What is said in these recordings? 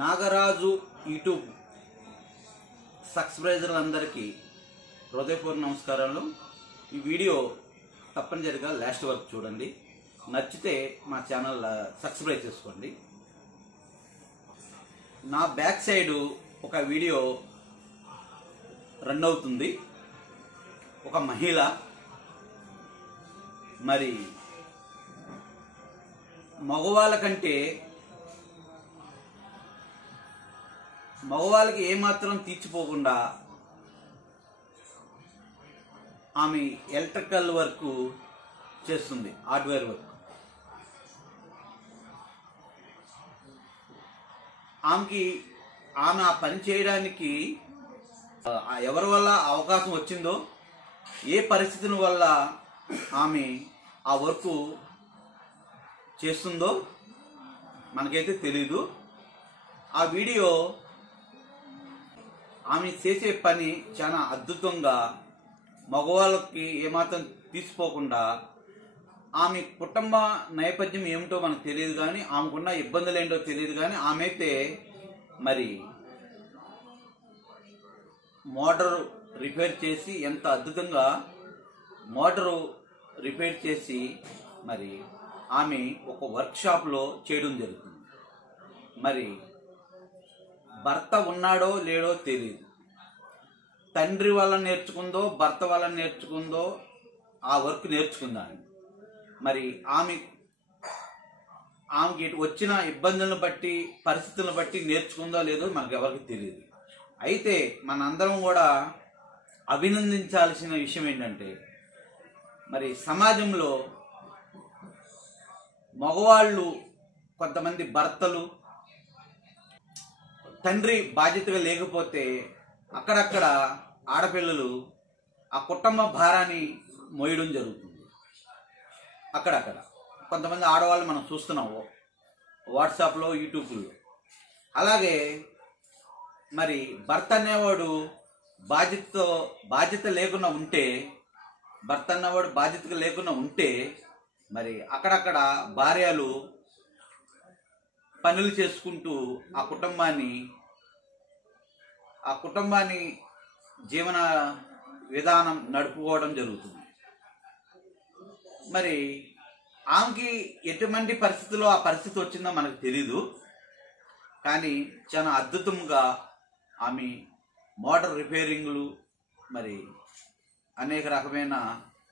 Nagaraju YouTube సబ్స్క్రైబర్లందరికీ హృదయపూర్వక నమస్కారాలు। ఈ వీడియో తప్పనిసరిగా లాస్ట్ వరకు చూడండి, నచ్చితే మా ఛానల్ సబ్స్క్రైబ్ చేసుకోండి। నా బ్యాక్ సైడ్ ఒక వీడియో రన్ అవుతుంది। ఒక మహిళ మరి మగవాళ్ళ కంటే మగవాళ్ళకి ఏమాత్రం తీర్చిపోకుండా ఆమె ఎలక్ట్రికల్ వర్క్ చేస్తుంది, హార్డ్వేర్ వర్క్। ఆమె ఆ పని చేయడానికి ఎవరి వల్ల అవకాశం వచ్చిందో, ఏ పరిస్థితుల వల్ల ఆమె ఆ వర్క్ చేస్తుందో మనకైతే తెలీదు। ఆ వీడియో ఆమె చేసే పని చాలా అద్భుతంగా, మగవాళ్ళకి ఏమాత్రం తీసిపోకుండా, ఆమె కుటుంబ నేపథ్యం ఏమిటో మనకు తెలియదు కానీ, ఆమెకున్న ఇబ్బందులు ఏంటో తెలియదు కానీ, ఆమె అయితే మరి మోటార్ రిపేర్ చేసి, ఎంత అద్భుతంగా మోటారు రిపేర్ చేసి మరి ఆమె ఒక వర్క్షాప్లో చేయడం జరుగుతుంది। మరి భర్త ఉన్నాడో లేడో తెలియదు, తండ్రి వల్ల నేర్చుకుందో భర్త వల్ల నేర్చుకుందో ఆ వర్క్ నేర్చుకుందా। మరి ఆమెకి వచ్చిన ఇబ్బందులను బట్టి, పరిస్థితులను బట్టి నేర్చుకుందో లేదో మనకు ఎవరికి తెలియదు। అయితే మనందరం కూడా అభినందించాల్సిన విషయం ఏంటంటే, మరి సమాజంలో మగవాళ్ళు, కొంతమంది భర్తలు తండ్రి బాధ్యతగా లేకపోతే అక్కడక్కడ ఆడపిల్లలు ఆ కుటుంబ భారాన్ని మోయడం జరుగుతుంది। అక్కడక్కడ కొంతమంది ఆడవాళ్ళు మనం చూస్తున్నాము వాట్సాప్లో, యూట్యూబ్లో। అలాగే మరి భర్త అనేవాడు బాధ్యత లేకుండా ఉంటే, భర్త అన్నవాడు బాధ్యతగా లేకుండా ఉంటే మరి అక్కడక్కడ భార్యలు పనులు చేసుకుంటూ ఆ కుటుంబాన్ని జీవన విధానం నడుపుకోవడం జరుగుతుంది। మరి ఆమెకి ఎటువంటి పరిస్థితిలో ఆ పరిస్థితి వచ్చిందో మనకు తెలీదు కానీ, చాలా అద్భుతంగా ఆమె మోటార్ రిపేరింగ్లు, మరి అనేక రకమైన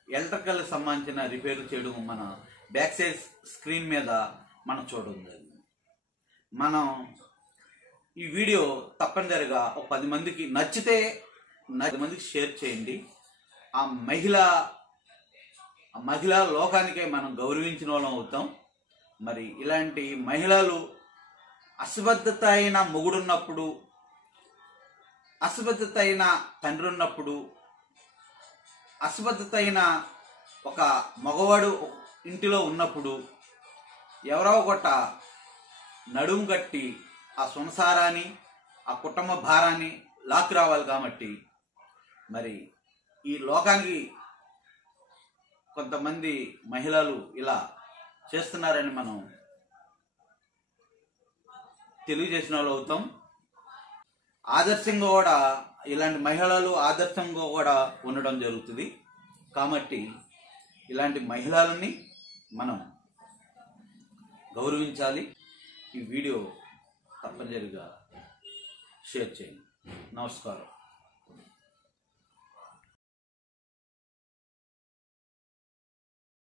ఎలక్ట్రికల్ సంబంధించిన రిపేర్ చేయడం మన బ్యాక్ సైడ్ స్క్రీన్ మీద మనం చూడడం జరిగింది। మనం ఈ వీడియో తప్పనిసరిగా ఒక 10 మందికి నచ్చితే 10 మందికి షేర్ చేయండి। ఆ మహిళా లోకానికే మనం గౌరవించిన వాళ్ళం అవుతాం। మరి ఇలాంటి మహిళలు అసమర్థత అయిన మొగుడున్నప్పుడు, అసమర్థత అయిన తండ్రి ఉన్నప్పుడు, అసమర్థత అయిన ఒక మగవాడు ఇంటిలో ఉన్నప్పుడు ఎవరో ఒకట నడుము కట్టి ఆ సంసారాన్ని, ఆ కుటుంబ భారాన్ని లాక్కు రావాలి కాబట్టి, మరి ఈ లోకానికి కొంతమంది మహిళలు ఇలా చేస్తున్నారని మనం తెలియజేసిన వాళ్ళు అవుతాం। ఆదర్శంగా కూడా ఇలాంటి మహిళలు ఆదర్శంగా కూడా ఉండడం జరుగుతుంది కాబట్టి, ఇలాంటి మహిళలని మనం గౌరవించాలి। ఈ వీడియో తప్పనిసరిగా షేర్ చేయండి। నమస్కారం।